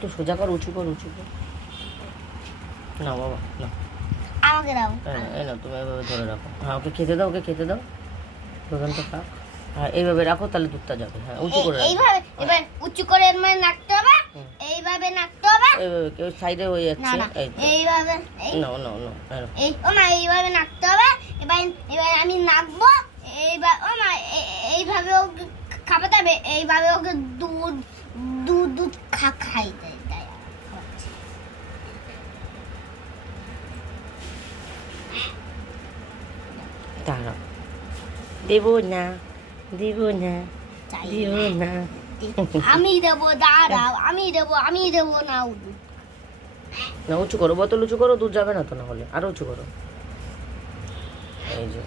একটু সোজা কর, উঁচু কর, উঁচু কর। না বাবা না, আমাকে দাও। এই না, তুমি এভাবে ধরে রাখো। হ্যাঁ, ওকে খেতে দাও, ওকে খেতে দাও। দুধনটা খাক। হ্যাঁ, এইভাবে রাখো, তাহলে দুধটা যাবে। হ্যাঁ, উঁচু করে রাখো। এইভাবে এবার উঁচু করে মানে নাড়তে হবে, এইভাবে নাড়তে হবে। এইভাবে কেউ সাইডে হয়ে না যাচ্ছে। না, এই তো। এইভাবে না না না, এই ও মা এইভাবে নাড়তে হবে। এবার এবার আমি নাড়বো। এইবার ও মা এইভাবে ওকে খাওয়াতে হবে। এইভাবে ওকে দুধ দুধ দুধ খাইতে দেয়। দাঁড়াও, দেব না, দেব না, দেব না। আমি দেবো, দাঁড়াও, আমি দেবো না দুধ। না, উঁচু করো, বোতল উঁচু করো, দুধ যাবে না তো, না হলে আরো উঁচু করো। এই যে